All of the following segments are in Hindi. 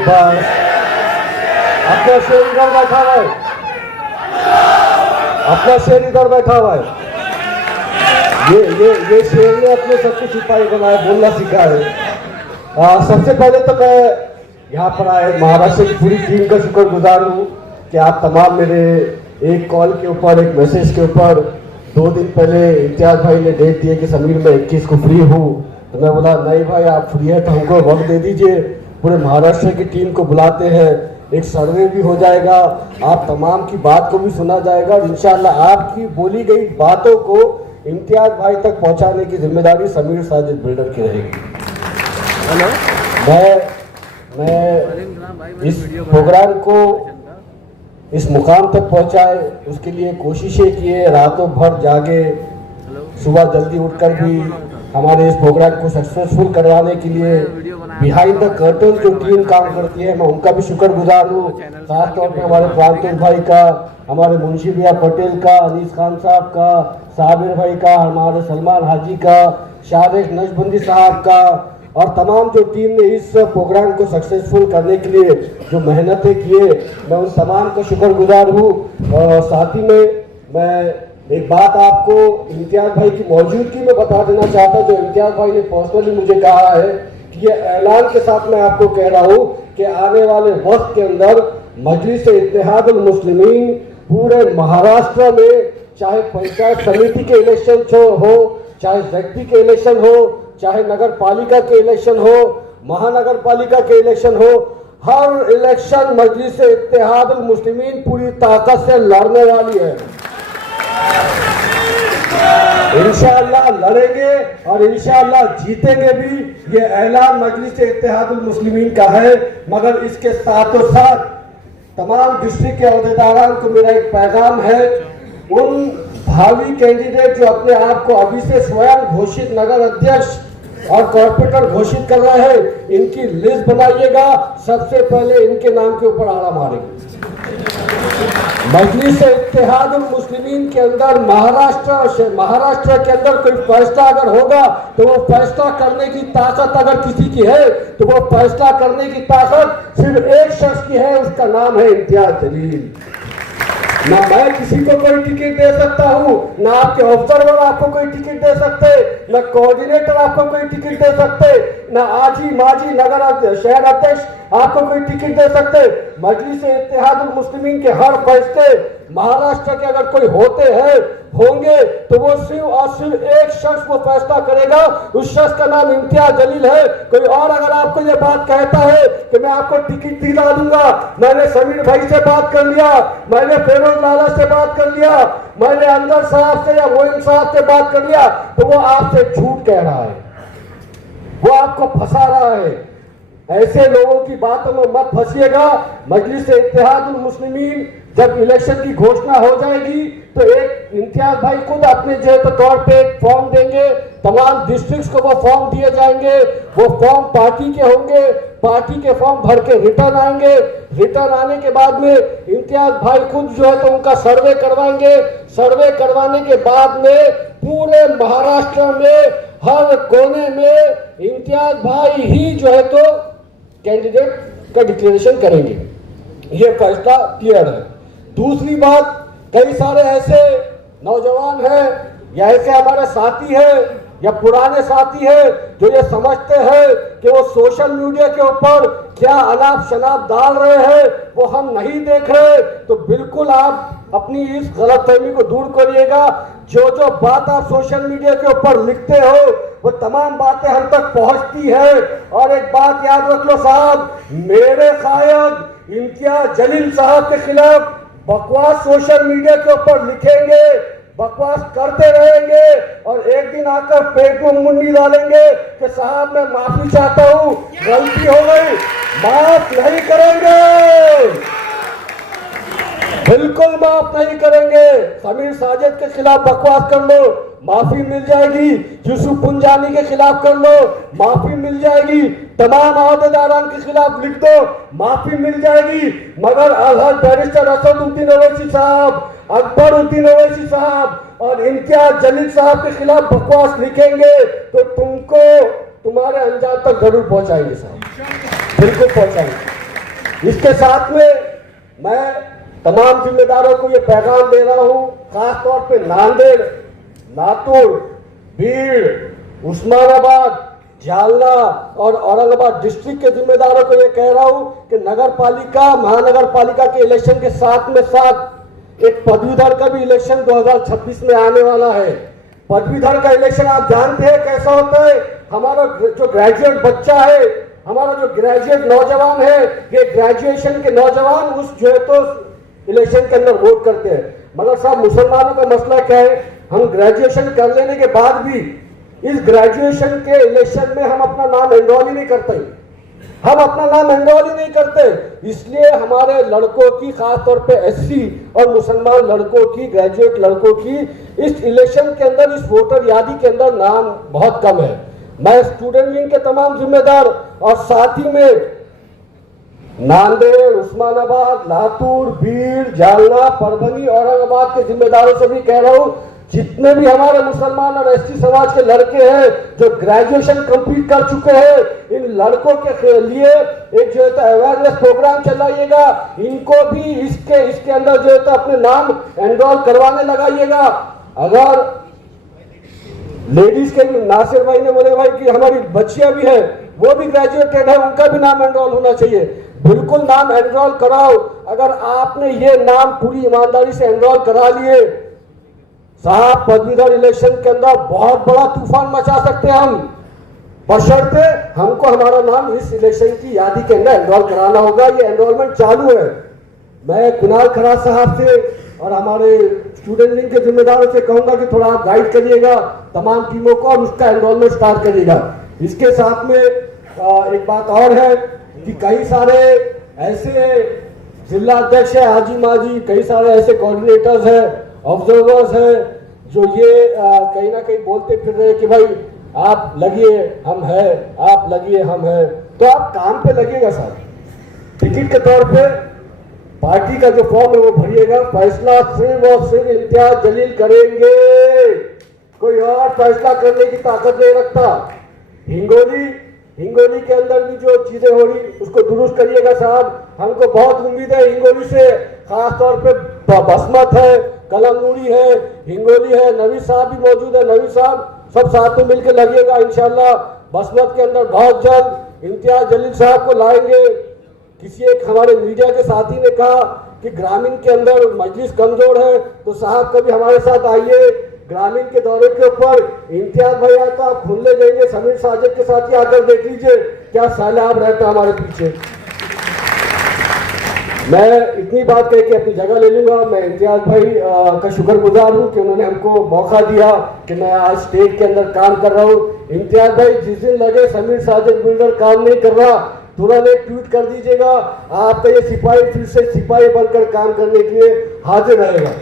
बस अपना शेर इधर बैठा हुआ है, अपना शेर इधर बैठा हुआ है। ये शेर ने अपने सबको सिपाही बनाया, बोलना सीखा है। सबसे पहले तो मैं यहाँ पर आए महाराष्ट्र की पूरी टीम का शुक्रगुजार हूँ कि आप तमाम मेरे एक कॉल के ऊपर, एक मैसेज के ऊपर 2 दिन पहले इम्तियाज भाई ने डेट दिया कि समीर मैं 21 को फ्री हूँ, तो मैं बोला नहीं भाई आप फ्री है तो हमको वक्त दे दीजिए। पूरे महाराष्ट्र की टीम को बुलाते हैं, एक सर्वे भी हो जाएगा, आप तमाम की बात को भी सुना जाएगा और इंशाल्लाह आपकी बोली गई बातों को इम्तियाज भाई तक पहुंचाने की जिम्मेदारी समीर साजिद बिल्डर की रहेगी। मैं इस प्रोग्राम को इस मुकाम तक पहुंचाए उसके लिए कोशिशें किए, रातों भर जागे, सुबह जल्दी उठकर भी हमारे इस प्रोग्राम को सक्सेसफुल करवाने के लिए बिहाइंड द कर्टन जो टीम काम करती है मैं उनका भी शुक्रगुजार हूँ। खास तौर पे हमारे प्रांतोष भाई का, हमारे मुंशी भैया पटेल का, अनीस खान साहब का, साबिर भाई का, हमारे सलमान हाजी का, शादेश नशबंदी साहब का और तमाम जो टीम ने इस प्रोग्राम को सक्सेसफुल करने के लिए जो मेहनतें किए मैं उन तमाम का शुक्रगुजार हूँ। और साथ ही में मैं एक बात आपको इम्तियाज भाई की मौजूदगी में बता देना चाहता हूँ, जो इम्तियाज भाई ने पर्सनली मुझे कहा है कि ये ऐलान के साथ मैं आपको कह रहा हूँ कि आने वाले वक्त के अंदर मजलिस-ए-इत्तेहादुल मुस्लिमीन पूरे महाराष्ट्र में चाहे पंचायत समिति के इलेक्शन हो, चाहे जेडपी के इलेक्शन हो, चाहे नगर पालिका के इलेक्शन हो, महानगर पालिका के इलेक्शन हो, हर इलेक्शन मजलिस-ए-इत्तेहादुल मुस्लिमीन पूरी ताकत से लड़ने वाली है। इंशाअल्लाह लड़ेंगे और इंशाअल्लाह जीतेंगे भी, ये ऐलान मजलिस-ए-इत्तेहादुल मुस्लिमीन का है। मगर इसके साथों साथ तमाम डिस्ट्रिक्ट के अहदेदारान को मेरा एक पैगाम है, उन भावी कैंडिडेट जो अपने आप को अभी से स्वयं घोषित नगर अध्यक्ष और कॉर्पोरेटर घोषित कर रहे हैं, इनकी लिस्ट बनाइएगा, सबसे पहले इनके नाम के ऊपर आड़ा मारेंगे। मजलिस-ए-इत्तेहादुल मुस्लिमीन के अंदर महाराष्ट्र के अंदर कोई फैसला अगर होगा तो वो फैसला करने की ताकत अगर किसी की है तो वो फैसला करने की ताकत सिर्फ एक शख्स की है, उसका नाम है इम्तियाज जलील। ना मैं किसी को कोई टिकट दे सकता हूँ, ना आपके ऑब्जर्वर आपको कोई टिकट दे सकते, ना कोऑर्डिनेटर आपको कोई टिकट दे सकते, ना आजी माजी नगर शहर अध्यक्ष आपको कोई टिकट दे सकते। मजलिस-ए-इत्तेहादुल मुस्लिमीन के हर फैसले महाराष्ट्र के अगर कोई होंगे तो वो सिर्फ और सिर्फ एक शख्स वो फैसला करेगा, उस शख्स का नाम इम्तियाज जलील है। कोई और अगर आपको ये बात कहता है कि मैं आपको टिकट दिला दूंगा, मैंने समीर भाई से बात कर लिया, मैंने फेरोज लाला से बात कर लिया, मैंने अंदर साहब से या मोइन साहब से बात कर लिया, तो वो आपसे झूठ कह रहा है, वो आपको फंसा रहा है। ऐसे लोगों की बातों में मत फंसिएगा। मजलिस-ए-इत्तेहादुल मुस्लिमीन जब इलेक्शन की घोषणा हो जाएगी तो एक इम्तियाज भाई खुद अपने जो तौर पे एक फॉर्म देंगे, तमाम डिस्ट्रिक्ट्स को वो फॉर्म दिए जाएंगे, वो फॉर्म पार्टी के होंगे, पार्टी के फॉर्म भर के रिटर्न आएंगे, रिटर्न आने के बाद में इम्तियाज भाई खुद जो है तो उनका सर्वे करवाएंगे, सर्वे करवाने के बाद में पूरे महाराष्ट्र में हर कोने में इम्तियाज भाई ही जो है तो कैंडिडेट का डिक्लेरेशन करेंगे, ये फैसला क्लियर है। दूसरी बात, कई सारे ऐसे नौजवान हैं या ऐसे हमारे साथी हैं या पुराने साथी हैं जो ये समझते हैं कि वो सोशल मीडिया के ऊपर क्या अनाप शनाप डाल रहे हैं वो हम नहीं देख रहे, तो बिल्कुल आप अपनी इस गलतफहमी को दूर करिएगा। जो बात आप सोशल मीडिया के ऊपर लिखते हो वो तमाम बातें हम तक पहुंचती है। और एक बात याद रख लो साहब, मेरे कायद इम्तियाज जलील साहब के खिलाफ बकवास सोशल मीडिया के ऊपर लिखेंगे, बकवास करते रहेंगे और एक दिन आकर पेट में मुंडी डालेंगे कि साहब मैं माफी चाहता हूं, गलती हो गई, माफ नहीं करेंगे, बिल्कुल माफ नहीं करेंगे। समीर साजिद के खिलाफ बकवास कर लो, माफी मिल जाएगी। यूसुफ पुंजानी के खिलाफ कर लो, माफी मिल जाएगी। तमाम अहदेदारान के खिलाफ लिख दो, माफी मिल जाएगी। मगर अलहद बैरिस्टर असदुद्दीन ओवैसी साहब, अकबरुद्दीन ओवैसी साहब और इम्तियाज जलील साहब के खिलाफ बकवास लिखेंगे तो तुमको तुम्हारे अंजाम तक जरूर पहुंचाएंगे साहब, बिल्कुल पहुंचाएंगे। इसके साथ में मैं तमाम जिम्मेदारों को ये पैगाम दे रहा हूं, खासतौर पे नांदेड़, लातूर, भीड़, उस्मानाबाद, जालना और औरंगाबाद डिस्ट्रिक्ट के जिम्मेदारों को ये कह रहा हूं कि नगर पालिका, महानगर पालिका के इलेक्शन के साथ में साथ एक पदवीधर का भी इलेक्शन 2026 में आने वाला है। पदवीधर का इलेक्शन आप जानते हैं कैसा होता है। हमारा जो ग्रेजुएट बच्चा है, हमारा जो ग्रेजुएट नौजवान है, ये ग्रेजुएशन के नौजवान उस जो है तो इलेक्शन के अंदर वोट करते हैं। मगर साहब मुसलमानों का मसला क्या है, हम ग्रेजुएशन कर लेने के बाद भी इस ग्रेजुएशन के इलेक्शन में हम अपना नाम एनरोल ही नहीं करते, हम अपना नाम एनरोल ही नहीं करते। इसलिए हमारे लड़कों की, खासतौर पे एससी और मुसलमान लड़कों की, ग्रेजुएट लड़कों की इस इलेक्शन के अंदर, इस वोटर यादी के अंदर नाम बहुत कम है। मैं स्टूडेंट विंग के तमाम जिम्मेदार और साथ ही में नांदेड़, उस्मानाबाद, लातूर, भीड़, जालना, परभनी, औरंगाबाद के जिम्मेदारों से भी कह रहा हूं, जितने भी हमारे मुसलमान और एसटी समाज के लड़के हैं जो ग्रेजुएशन कंप्लीट कर चुके हैं, इन लड़कों के लिए एक जो है तो अवेयरनेस प्रोग्राम चलाइएगा। इनको भी इसके अंदर जो है तो अपने नाम एनरोल करवाने लगाइएगा। अगर लेडीज के नासिर भाई ने बोले भाई कि हमारी बच्चियां भी है, वो भी ग्रेजुएटेड है, उनका भी नाम एनरोल होना चाहिए। बिल्कुल नाम एनरोल कराओ। अगर आपने ये नाम पूरी ईमानदारी से एनरोल करा लिए साहब, पदवीधर इलेक्शन के अंदर बहुत बड़ा तूफान मचा सकते हैं हम, बशर्ते हमको हमारा नाम इस इलेक्शन की यादी के अंदर एनरोल कराना होगा। ये एनरोलमेंट चालू है। मैं कुणाल खराज साहब से और हमारे स्टूडेंट विंग के जिम्मेदारों से कहूंगा कि थोड़ा आप गाइड करिएगा तमाम टीमों को और उसका एनरोलमेंट स्टार्ट करिएगा। इसके साथ में एक बात और है कि कई सारे ऐसे जिला अध्यक्ष है, हाजी माजी, कई सारे ऐसे कोऑर्डिनेटर्स हैं, ऑब्जर्वर्स है, जो ये कहीं ना कहीं बोलते फिर रहे कि भाई आप लगिए हम है, आप लगिए हम है। तो आप काम पे लगिएगा साहब, टिकट के तौर पे पार्टी का जो फॉर्म है वो भरिएगा। फैसला सिर्फ और सिर्फ इम्तियाज जलील करेंगे, कोई और फैसला करने की ताकत नहीं रखता। हिंगोली के अंदर भी जो चीजें हो रही उसको दुरुस्त करिएगा साहब। हमको बहुत उम्मीद है हिंगोली से, खासतौर पे बसमत है, कलमनूरी है, हिंगोली है, नवीद साहब भी मौजूद है। नवीद साहब सब साथ में मिलकर लगिएगा इंशाल्लाह। बसमत के अंदर बहुत जल्द इम्तियाज जलील साहब को लाएंगे। किसी एक हमारे मीडिया के साथी ने कहा कि ग्रामीण के अंदर मजलिस कमजोर है, तो साहब कभी हमारे साथ आइए ग्रामीण के दौरे के ऊपर। इम्तियाज भाई आए तो आप खुले जाएंगे, समीर साजिद के साथ ही आकर देख लीजिए क्या सैलाब रहता है हमारे पीछे। मैं इतनी बात कह के अपनी जगह ले लूंगा। मैं इम्तियाज भाई का शुक्रगुजार हूँ कि उन्होंने हमको मौका दिया कि मैं आज स्टेट के अंदर काम कर रहा हूँ। इम्तियाज भाई जिस दिन लगे समीर साजिद बिल्डर काम नहीं कर रहा, तुरंत एक ट्वीट कर दीजिएगा, आपका ये सिपाही फिर से सिपाही बनकर काम करने के लिए हाजिर रहेगा।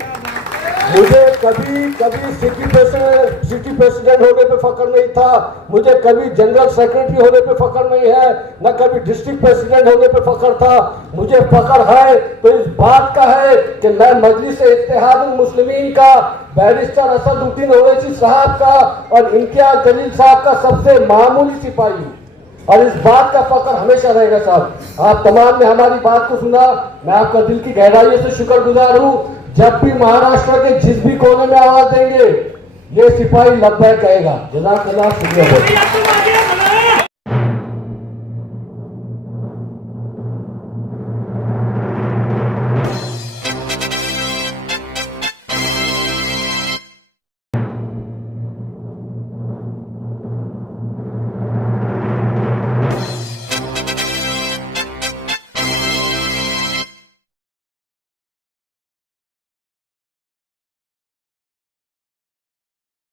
मुझे कभी सिटी प्रेसिडेंट होने पे फख्र नहीं था, मुझे कभी जनरल सेक्रेटरी होने पे फख्र नहीं है, न कभी डिस्ट्रिक्ट प्रेसिडेंट होने पे फख्र था। मुझे फख्र है तो इस बात का है कि मैं मजलिस इत्तेहादुल मुस्लिमीन का, बैरिस्टर असदुद्दीन ओवैसी साहब का और इम्तियाज जलील साहब का सबसे मामूली सिपाही हूँ, और इस बात का फख्र हमेशा रहेगा साहब। आप तमाम ने हमारी बात को सुना, मैं आपका दिल की गहराइयों से शुक्रगुजार हूँ। जब भी महाराष्ट्र के जिस भी कोने में आवाज देंगे ये सिपाही लब्बैक कहेगा। जज़ाकल्लाह, शुक्रिया।